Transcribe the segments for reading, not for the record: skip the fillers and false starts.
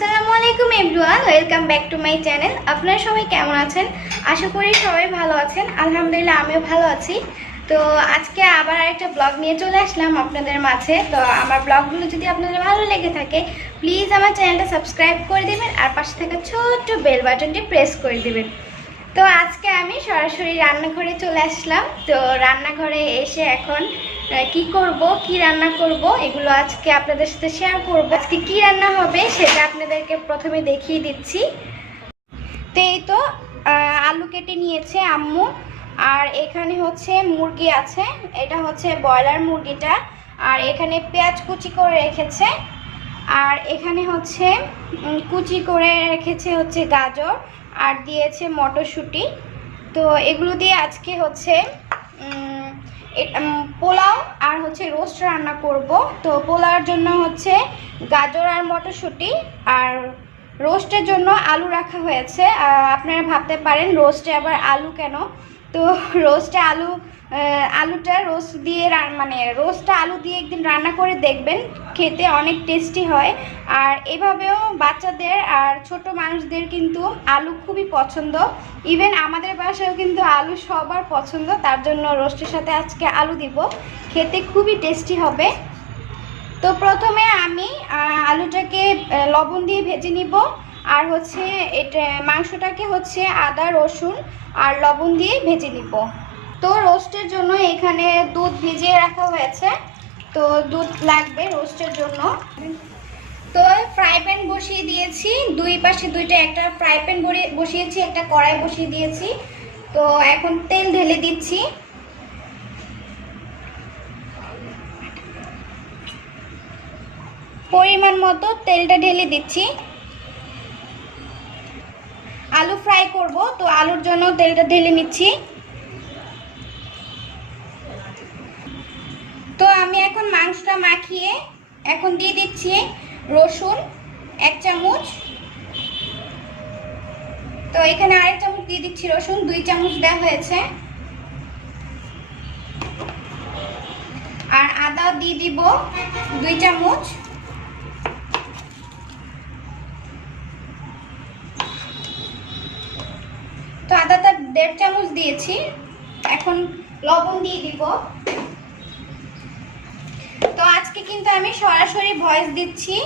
আসসালামু আলাইকুম everyone, welcome back to my channel. আপনারা সবাই কেমন আছেন? আশা করি সবাই ভালো আছেন। আলহামদুলিল্লাহ আমিও ভালো আছি। তো আজকে আবার একটা ব্লগ নিয়ে চলে আসলাম আপনাদের মাঝে। তো আমার ব্লগগুলো যদি আপনাদের ভালো লেগে থাকে প্লিজ আমার চ্যানেলটা সাবস্ক্রাইব করে দেবেন আর পাশে থাকা ছোট্ট বেল বাটনটি প্রেস করে দেবেন। তো আজকে আমি সরাসরি রান্নাঘরে চলে আসলাম। তো রান্নাঘরে এসে এখন কি রান্না করব এগুলো আজকে আপনাদের সাথে শেয়ার করব। আজকে কি রান্না হবে সেটা আপনাদেরকে প্রথমে দেখিয়ে দিচ্ছি। তো এই তো আলু কেটে নিয়েছে আম্মু, আর এখানে হচ্ছে মুরগি আছে, এটা হচ্ছে ব্রয়লার মুরগিটা। আর এখানে পেঁয়াজ কুচি করে রেখেছে, আর এখানে হচ্ছে কুচি করে রেখেছে হচ্ছে গাজর, আর দিয়েছে মটরশুঁটি। তো এগুলো দিয়ে আজকে হচ্ছে পোলাও আর হচ্ছে রোস্ট রান্না করব। তো পোলাওর জন্য হচ্ছে গাজর আর মটরশুঁটি, আর রোস্টের জন্য আলু রাখা হয়েছে। আপনারা ভাবতে পারেন রোস্টে আবার আলু কেন? তো রোস্টে আলুটা রোস্ট দিয়ে রোস্টটা আলু দিয়ে একদিন রান্না করে দেখবেন, খেতে অনেক টেস্টি হয়। আর এভাবেও বাচ্চাদের আর ছোট মানুষদের কিন্তু আলু খুবই পছন্দ। ইভেন আমাদের বাসায়ও কিন্তু আলু সবার পছন্দ, তার জন্য রোস্টের সাথে আজকে আলু দিব, খেতে খুবই টেস্টি হবে। তো প্রথমে আমি আলুটাকে লবণ দিয়ে ভেজে নিব, আর হচ্ছে এটা মাংসটাকে হচ্ছে আদা রসুন আর লবণ দিয়ে ভেজে নিব। তো রোস্টের জন্য এখানে দুধ ভিজিয়ে রাখা হয়েছে, তো দুধ লাগবে রোস্টের জন্য। তো ফ্রাই প্যান বসিয়ে দিয়েছি, দুই পাশে দুইটা, একটা ফ্রাই প্যান বসিয়েছি, একটা কড়াই বসিয়ে দিয়েছি। তো এখন তেল ঢেলে দিচ্ছি। পরিমাণ মতো তেলটা ঢেলে দিচ্ছি। আলু ফ্রাই করব, তো আলুর জন্য তেলটা ঢেলে নিচ্ছি। তো আমি এখন মাংসটা মাখিয়ে এখন দিয়ে দিচ্ছি রসুন 1 চামচ। তো এখানে আরেক চামচ দিয়ে দিচ্ছি রসুন, 2 চামচ দেওয়া হয়েছে। আর আদা দিয়ে দিব 2 চামচ। তো আদাটা 1.5 চামচ দিয়েছি। এখন লবণ দিয়ে দিব। তো আজকে কিন্তু আমি সরাসরি ভয়েস দিচ্ছি,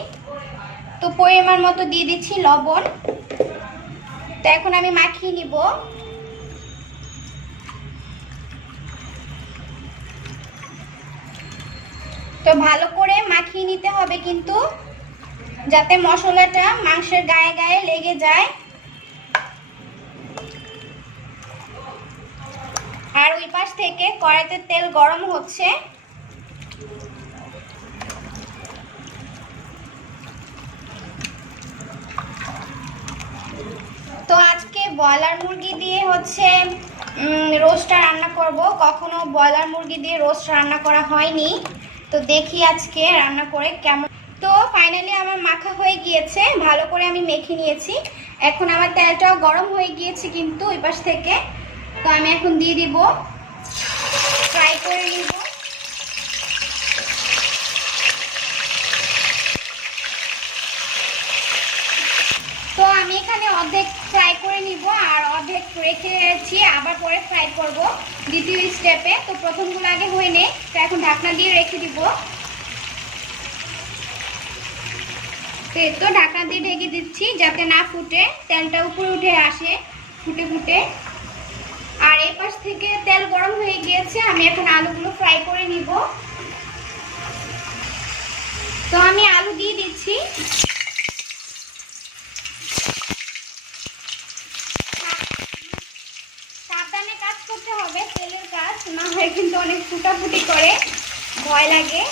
তো পরিমাণ মতো দিয়ে দিচ্ছি লবণ। তো এখন আমি মাখিয়ে নিব। তো ভালো করে মাখিয়ে নিতে হবে কিন্তু, যাতে মশলাটা মাংসের গায়ে গায়ে লেগে যায়। আর ওই পাশ থেকে কড়াইতে তেল গরম হচ্ছে। তো আজকে ব্রয়লার মুরগি দিয়ে হচ্ছে রোস্টটা রান্না করব। কখনো ব্রয়লার মুরগি দিয়ে রোস্ট রান্না করা হয়নি, তো দেখি আজকে রান্না করে কেমন। তো ফাইনালি আমার মাখা হয়ে গিয়েছে, ভালো করে আমি মেখে নিয়েছি। এখন আমার তেলটাও গরম হয়ে গিয়েছে কিন্তু ওই পাশ থেকে। তো আমি এখন দিয়ে দিব, ফ্রাই করে নিব। তো আমি এখানে অর্ধেক ফ্রাই করে নিব আর অর্ধেক রেখেছি, আবার পরে ফ্রাই করব দ্বিতীয় স্টেপে। তো প্রথমগুলো আগে হয়ে নেই, তো এখন ঢাকনা দিয়ে রেখে দিব। তো ঢাকনা দিয়ে ঢেকে দিচ্ছি যাতে না ফুটে, তেলটা উপরে উঠে আসে ফুটে ফুটে। আর এই পাশ থেকে তেল গরম হয়ে গিয়েছে, আমি এখন আলুগুলো ফ্রাই করে নিব। তো আমি আলু দিয়ে দিচ্ছি। সাবধানে কাজ করতে হবে, তেলের কাজ না হয় কিন্তু অনেক ফুটাফুটি করে, ভয় লাগে।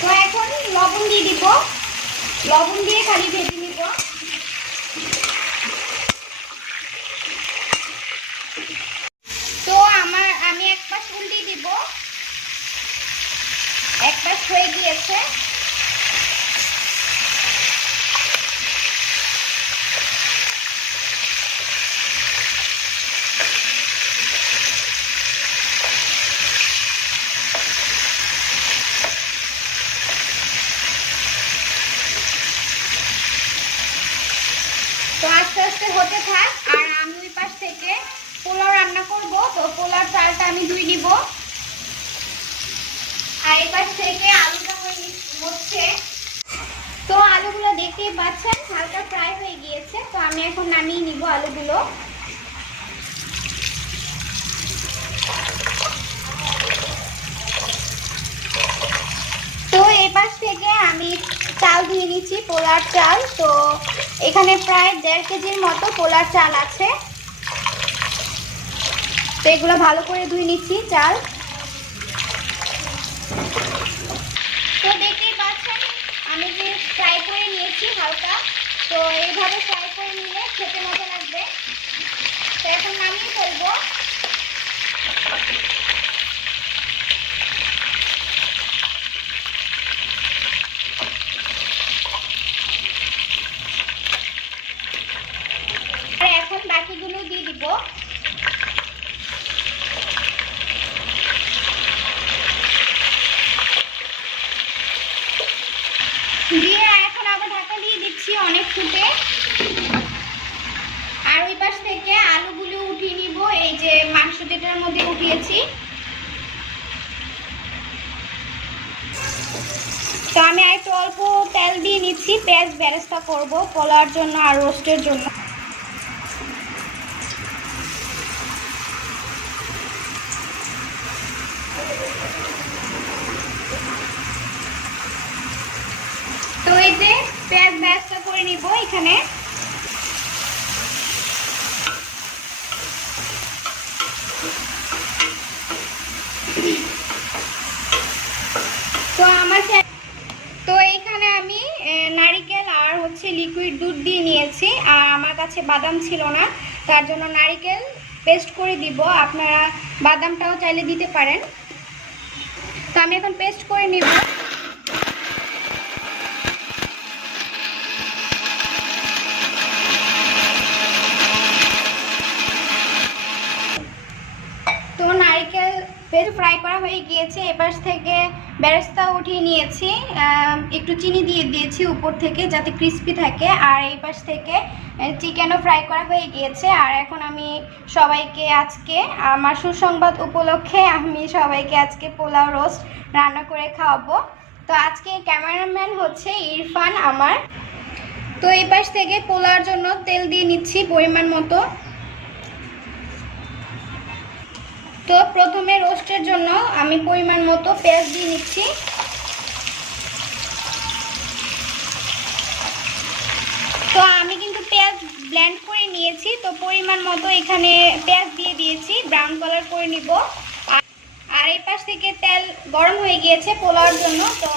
তো এখন লবণ দিয়ে দিব, লবণ দিয়ে খালি ভেজে নিব। তো আমি এক পাশ উল্টিয়ে দিব, এক পাশ হয়ে গিয়েছে। পাশ থেকে আলুটা হচ্ছে। তো আলুগুলো দেখতেই পাচ্ছেন হালকা ফ্রাই হয়ে গিয়েছে। তো আমি এখন নামিয়ে নিব আলুগুলো। তো এই পাশ থেকে আমি চাল ধুয়ে নিচ্ছি, পোলার চাল। তো এখানে প্রায় 1.5 কেজির মতো পোলার চাল আছে। তো এগুলো ভালো করে ধুয়ে নিচ্ছি চাল। তো দেখতেই পাচ্ছেন আমি যে ফ্রাই করে নিয়েছি হালকা। তো এইভাবে ফ্রাই করে নিলে খেতে মজা লাগবে। তো এখন নামিয়ে ফেলবো। আর এখন বাকিগুলো দিয়ে দিব। দিয়ে এখন আবার ঢাকা দিয়ে দিচ্ছি অনেক ফুটে। আর ওই পাশ থেকে আলুগুলো উঠিয়ে নিব, এই যে মাংস যেটার মধ্যে উঠিয়েছি। তো আমি একটু অল্প তেল দিয়ে নিচ্ছি, পেঁয়াজ বেরেস্তা করব পোলাওর জন্য আর রোস্টের জন্য। তো এই যে পেঁয়াজ বেরেস্তা করে নিব এখানে। তো এইখানে আমি নারিকেল আর হচ্ছে লিকুইড দুধ দিয়ে নিয়েছি। আর আমার কাছে বাদাম ছিল না, তার জন্য নারিকেল পেস্ট করে দিব। আপনারা বাদামটাও চাইলে দিতে পারেন। তো আমি এখন পেস্ট করে নিব। তো নারিকেল পেস্ট ফ্রাই করা হয়ে গিয়েছে। এপাশ থেকে বেরেস্তা উঠিয়ে নিয়েছি, একটু চিনি দিয়ে দিয়েছি উপর থেকে যাতে ক্রিস্পি থাকে। আর এই পাশ থেকে চিকেনও ফ্রাই করা হয়ে গিয়েছে। আর এখন আমি সবাইকে আজকে আমার সুসংবাদ উপলক্ষে আমি সবাইকে আজকে পোলাও রোস্ট রান্না করে খাওয়াবো। তো আজকে ক্যামেরাম্যান হচ্ছে ইরফান আমার। তো এই পাশ থেকে পোলাওর জন্য তেল দিয়ে নিচ্ছি পরিমাণ মতো। তো প্রথমে রোস্টের জন্য আমি পরিমাণ মতো পেঁয়াজ দিয়ে নিচ্ছি। তো আমি কিন্তু পেঁয়াজ ব্লেন্ড করে নিয়েছি। তো পরিমাণ মতো এখানে পেঁয়াজ দিয়ে দিয়েছি, ব্রাউন কালার করে নিব। আর এই পাশ থেকে তেল গরম হয়ে গিয়েছে পোলাওর জন্য। তো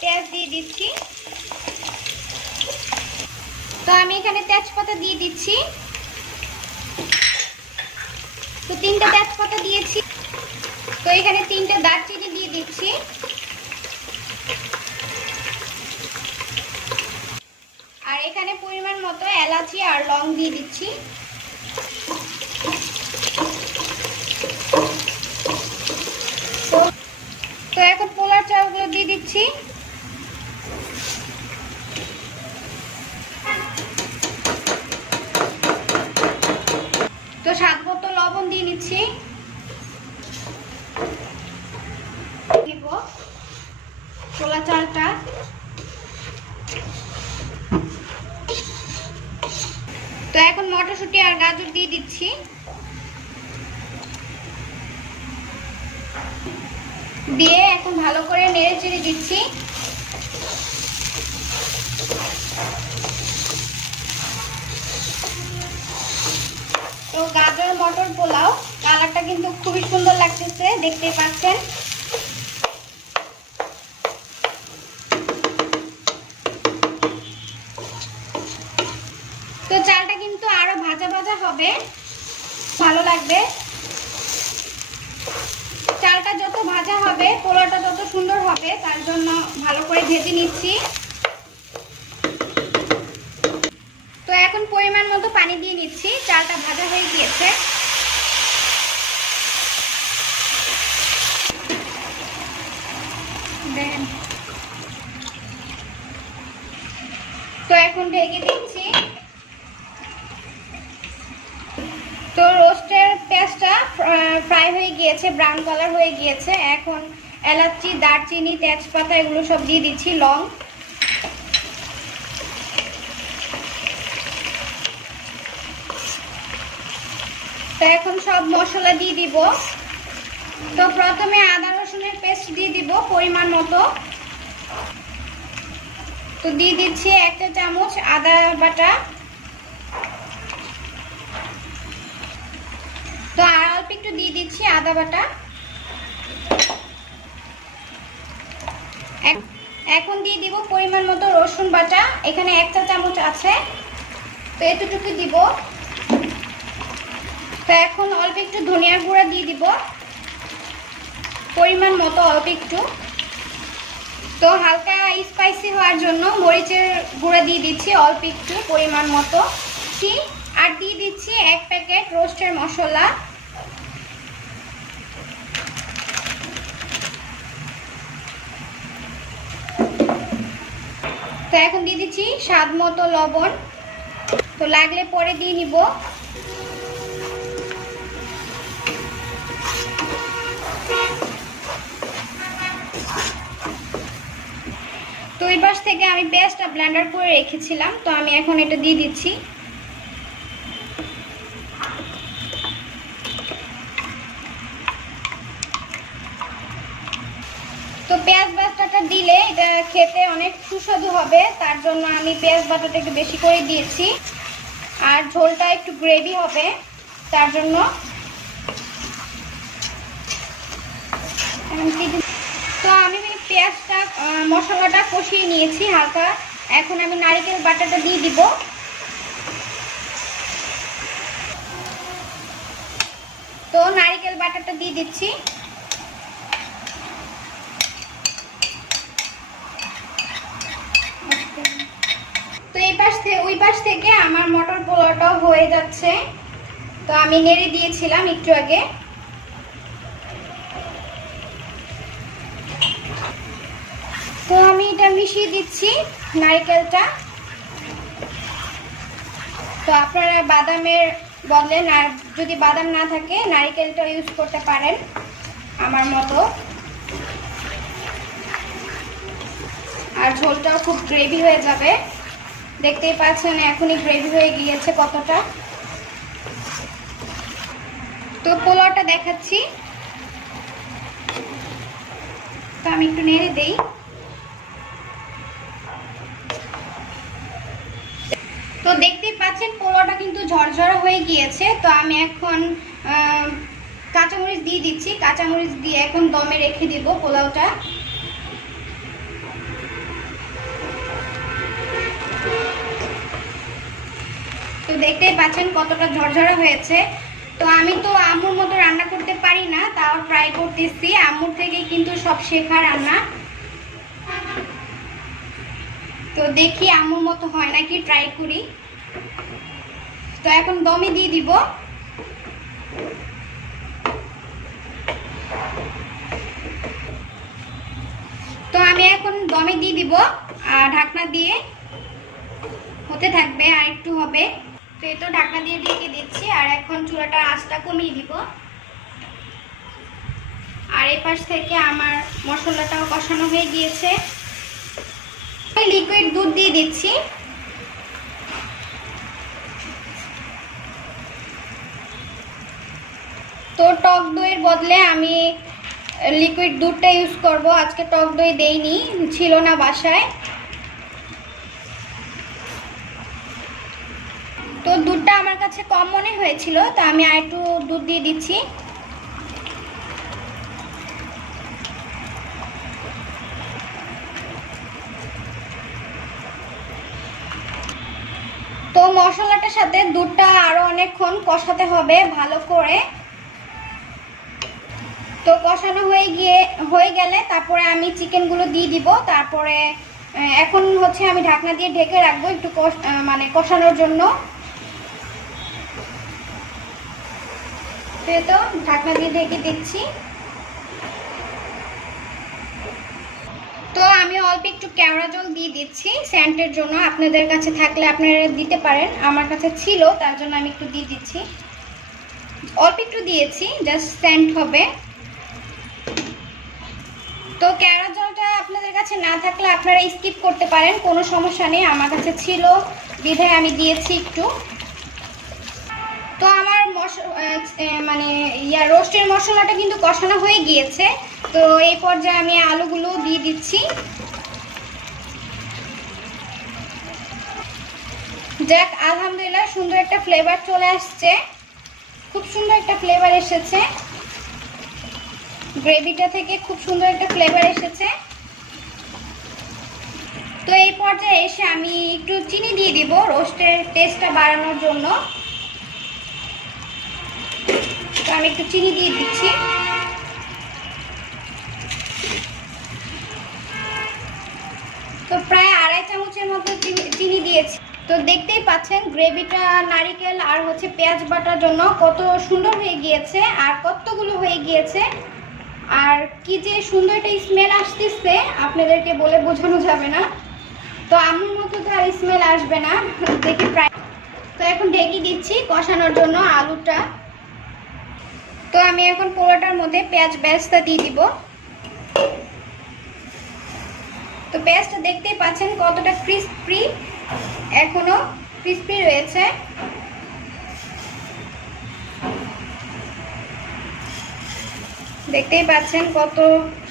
পেঁয়াজ দিয়ে দিচ্ছি। তো আমি এখানে তেজপাতা দিয়ে দিচ্ছি। তো 3টে তেজপাতা দিয়েছি। তো এখানে 3টে দারচিনি দিয়ে দিচ্ছি। আর এখানে পরিমাণ মতো এলাচি আর লং দিয়ে দিচ্ছি। তো এখন পোলার চালগুলো দিয়ে দিচ্ছি। তো স্বাদ মতো লবণ দিয়ে নিচ্ছি। পোলা চালটা তো এখন মটরশুঁটি আর গাজর দিয়ে দিচ্ছি। দিয়ে এখন ভালো করে নেড়ে চেড়ে দিচ্ছি। তো গাজর মটর পোলাও কালারটা কিন্তু খুবই সুন্দর লাগতেছে, দেখতেই পাচ্ছেন। তো চালটা কিন্তু আরো ভাজা ভাজা হবে, ভালো লাগবে। চালটা যত ভাজা হবে পোলাওটা তত সুন্দর হবে, তার জন্য ভালো করে ভেজে নিচ্ছি। তো এখন পরিমাণ মতো পানি দিয়ে নিচ্ছি, চালটা ভাজা হয়ে গিয়েছে। তো এখন ঢেকে দিচ্ছি। তো রোস্টের পেঁয়াজটা ফ্রাই হয়ে গিয়েছে, ব্রাউন কালার হয়ে গিয়েছে। এখন এলাচি, দারচিনি, তেজপাতা এগুলো সব দিয়ে দিচ্ছি, লং। তো এখন সব মশলা দিয়ে দিব। তো প্রথমে আদা রসুনের পেস্ট দিয়ে দিব পরিমাণ মতো। তো দিয়ে দিচ্ছি 1 চা চামচ আদা বাটা। তো আর অল্প একটু দিয়ে দিচ্ছি আদা বাটা। এখন দিয়ে দিব পরিমাণ মতো রসুন বাটা, এখানে 1 চা চামচ আছে, তো এতটুকু দিব। তো এখন অল্প একটু ধনিয়ার গুঁড়া দিয়ে দিব পরিমাণ মতো, অল্প একটু। তো হালকা স্পাইসি হওয়ার জন্য মরিচের গুঁড়া দিয়ে দিচ্ছি অল্প একটু পরিমাণ মতো। আর দিয়ে দিচ্ছি 1 প্যাকেট রোস্টের মশলা। তো এখন দিয়ে দিচ্ছি স্বাদ মতো লবণ, তো লাগলে পরে দিয়ে নিব। তো এই পাশ থেকে আমি পেঁয়াজটা ব্লেন্ডার করে রেখেছিলাম, তো আমি এখন এটা দিয়ে দিচ্ছি। তো পেঁয়াজ বাটাটা দিলে এটা খেতে অনেক সুস্বাদু হবে, তার জন্য আমি পেঁয়াজ বাটাটা একটু বেশি করে দিয়েছি। আর ঝোলটা একটু গ্রেভি হবে তার জন্য। তো আমি পেঁয়াজটা মশলাটা কষিয়ে নিয়েছি হালকা। এখন আমি নারকেল বাটাটা দিয়ে দিব। তো নারকেল বাটাটা দিয়ে দিচ্ছি। তো এই পাশ থেকে ওই পাশ থেকে আমার মটর পোলাওটাও হয়ে যাচ্ছে। তো আমি নেড়ে দিয়েছিলাম একটু আগে। তো আমি এটা মিশিয়ে দিচ্ছি নারকেলটা। তো আপনারা বাদামের বদলে যদি বাদাম না থাকে নারকেলটা ইউজ করতে পারেন আমার মতো। আর ঝোলটাও খুব গ্রেভি হয়ে যাবে, দেখতেই পাচ্ছেন এখনই গ্রেভি হয়ে গিয়েছে কতটা। তো পোলাওটা দেখাচ্ছি। তো আমি একটু নেড়ে দেই। তো দেখতেই পাচ্ছেন পোলাওটা কিন্তু ঝরঝরা হয়ে গিয়েছে। তো আমি এখন কাঁচামরিচ দিয়ে দিচ্ছি। কাঁচামরিচ দিয়ে এখন দমে রেখে দিব পোলাওটা। তো দেখতেই পাচ্ছেন কতটা ঝরঝরা হয়েছে। তো আমি তো আম্মুর মতো রান্না করতে পারি না, তাও ট্রাই করতেছি। আম্মুর থেকে কিন্তু সব শেখা রান্না। তো দেখি আম্মুর মতো হয় নাকি, ট্রাই করি। তো এখন দমে দিয়ে দিব। তো আমি এখন দমে দিয়ে দিব আর ঢাকনা দিয়ে হতে থাকবে, আর একটু হবে। তো এই তো ঢাকনা দিয়ে ঢেকে দিচ্ছি। আর এখন চুলাটার আঁচটা কমিয়ে দিব। আর এই পাশ থেকে আমার মশলাটাও কষানো হয়ে গিয়েছে। লিকুইড দুধ দিয়ে দিচ্ছি। তো টক দইয়ের বদলে আমি লিকুইড দুধটা ইউজ করব। আজকে টক দই দেইনি, ছিল না বাসায়। তো দুধটা আমার কাছে কম মনে হয়েছিল, তো আমি আর একটু দুধ দিয়ে দিচ্ছি। তো মশলাটার সাথে দুধটা আরো অনেকক্ষণ কষাতে হবে ভালো করে। তো কষানো হয়ে গেলে তারপরে আমি চিকেনগুলো দিয়ে দিব। তারপরে এখন হচ্ছে আমি ঢাকনা দিয়ে ঢেকে রাখবো একটু কষানোর জন্য। তো ঢাকনা দিয়ে ঢেকে দিচ্ছি। তো আমি অল্প একটু কেওড়া জল দিয়ে দিচ্ছি সেন্টের জন্য। আপনাদের কাছে থাকলে আপনারা দিতে পারেন, আমার কাছে ছিল তার জন্য আমি একটু দিয়ে দিচ্ছি। অল্প একটু দিয়েছি, জাস্ট সেন্ট হবে। তো কেওড়া জলটা আপনাদের কাছে না থাকলে আপনারা স্কিপ করতে পারেন, কোনো সমস্যা নেই। আমার কাছে ছিল বিধায় আমি দিয়েছি একটু। তো আমার মানে রোস্টের মশলাটা কিন্তু কষানো হয়ে গিয়েছে। তো এই পর্যায়ে আমি আলুগুলো দিয়ে দিচ্ছি। যাক, আলহামদুলিল্লাহ সুন্দর একটা ফ্লেভার চলে আসছে, খুব সুন্দর একটা ফ্লেভার এসেছে গ্রেভিটা থেকে, খুব সুন্দর একটা ফ্লেভার এসেছে। তো এই পর্যায়ে এসে আমি একটু চিনি দিয়ে দিব রোস্টের টেস্টটা বাড়ানোর জন্য। তো আমি একটু চিনি দিয়ে দিচ্ছি। তো প্রায় 2.5 চামচের মতো চিনি দিয়েছি। তো দেখতেই পাচ্ছেন গ্রেভিটা নারিকেল আর হচ্ছে পেঁয়াজ বাটার জন্য কত সুন্দর হয়ে গিয়েছে আর কতগুলো হয়ে গিয়েছে, আর কি যে সুন্দর একটা স্মেল আসতেছে আপনাদেরকে বলে বোঝানো যাবে না। তো আমার মতো তো আর স্মেল আসবে না দেখি প্রায়। তো এখন ঢেকে দিচ্ছি কষানোর জন্য আলুটা। তো আমি এখন পোলাটার মধ্যে পেঁয়াজ বেরেস্তা দিয়ে দিব। তো পেঁয়াজটা দেখতেই পাচ্ছেন কতটা ক্রিস্পি, এখনো ক্রিস্পি রয়েছে। দেখতেই পাচ্ছেন কত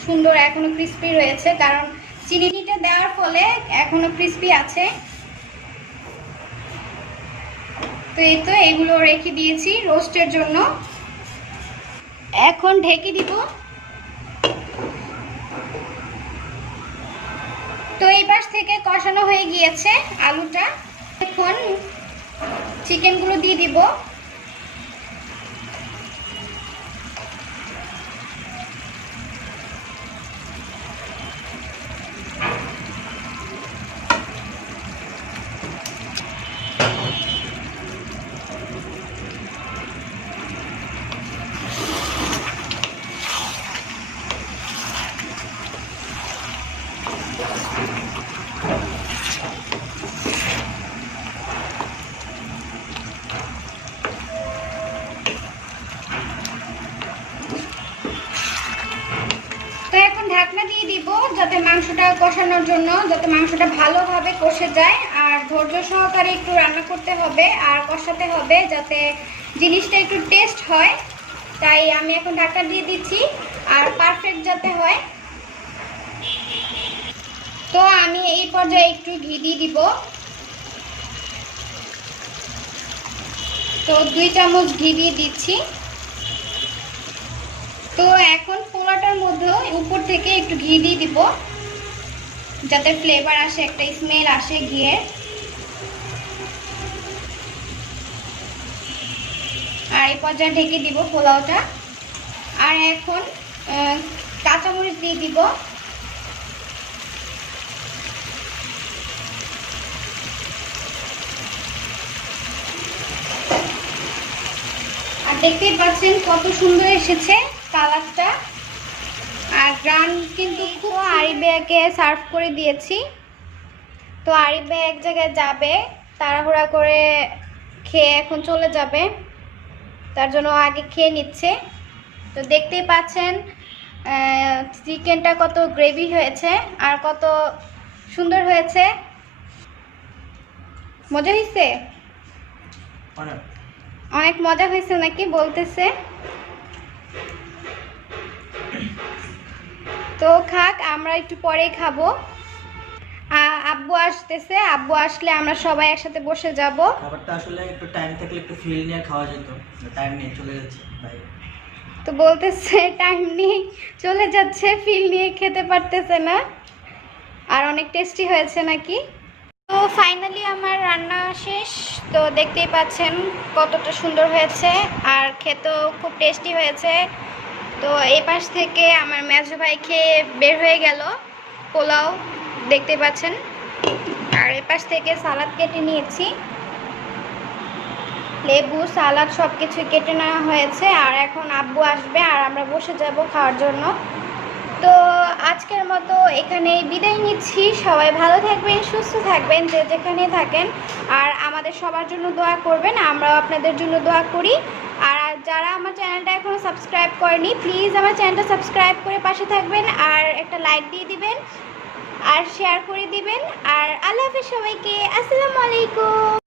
সুন্দর এখনো ক্রিস্পি রয়েছে, কারণ চিনিটা দেওয়ার ফলে এখনো ক্রিস্পি আছে। তো এই তো এগুলো রেখে দিয়েছি রোস্টের জন্য, এখন ঢেকে দিব। তো এই পাশ থেকে কষানো হয়ে গিয়েছে আলুটা, এখন চিকেনগুলো দিয়ে দিব। ঢাকনা দিয়ে দিব যাতে মাংসটা কষানোর জন্য, যাতে মাংসটা ভালোভাবে কষে যায়। আর ধৈর্য সহকারে একটু রান্না করতে হবে আর কষাতে হবে যাতে জিনিসটা একটু টেস্ট হয়। তাই আমি এখন ঢাকনা দিয়ে দিচ্ছি আর পারফেক্ট যাতে হয়। তো আমি এই পর্যায়ে একটু ঘি দিয়ে দিব। তো 2 চামচ ঘি দিয়ে দিচ্ছি। তো এখন পোলাটার মধ্যে উপর থেকে একটু ঘি দিয়ে দিব যাতে ফ্লেভার আসে, একটা স্মেল আসে ঘিয়ের। আর এই পর্যায়ে ঢেকে দিব পোলাওটা। আর এখন কাঁচামরিচ দিয়ে দিব। আর দেখতেই পাচ্ছেন কত সুন্দর এসেছে কালারটা, আর গ্রান কিন্তু খুব। আরিবাকে সার্ভ করে দিয়েছি। তো আরিবা এক জায়গায় যাবে, তাড়াহুড়া করে খেয়ে এখন চলে যাবে, তার জন্য আগে খেয়ে নিচ্ছে। তো দেখতেই পাচ্ছেন চিকেনটা কত গ্রেভি হয়েছে আর কত সুন্দর হয়েছে। মজা হয়েছে, অনেক মজা হয়েছে নাকি বলতেছে। তো খাক, আমরা একটু পরেই খাবো। আব্বু আসতেছে, আব্বু আসলে আমরা সবাই একসাথে বসে যাব। খাবারটা আসলে একটু টাইম থাকলে একটু ফিল নিয়ে খাওয়া যেত, টাইম নিয়ে চলে যাচ্ছে ভাই। তো বলতেছে টাইম নিয়ে চলে যাচ্ছে, ফিল নিয়ে খেতে পারতেছে না। আর অনেক টেস্টি হয়েছে নাকি। তো ফাইনালি আমার রান্না শেষ। তো দেখতেই পাচ্ছেন কতটা সুন্দর হয়েছে আর খেতেও খুব টেস্টি হয়েছে। তো এই পাশ থেকে আমার মেজো ভাই খেয়ে বের হয়ে গেল পোলাও, দেখতে পাচ্ছেন। আর এই পাশ থেকে সালাদ কেটে নিয়েছি, লেবু সালাদ সব কিছু কেটে নেওয়া হয়েছে। আর এখন আব্বু আসবে আর আমরা বসে যাব খাওয়ার জন্য। তো আজকের মতো এখানেই বিদায় নিচ্ছি। সবাই ভালো থাকবেন, সুস্থ থাকবেন যে যেখানে থাকেন। আর আমাদের সবার জন্য দোয়া করবেন, আমরাও আপনাদের জন্য দোয়া করি। আর যারা আমার চ্যানেলটা এখনো সাবস্ক্রাইব করেনি প্লিজ আমার চ্যানেলটা সাবস্ক্রাইব করে পাশে থাকবেন আর একটা লাইক দিয়ে দিবেন আর শেয়ার করে দিবেন। আর আল্লাহ হাফেজ সবাইকে, আসসালামু আলাইকুম।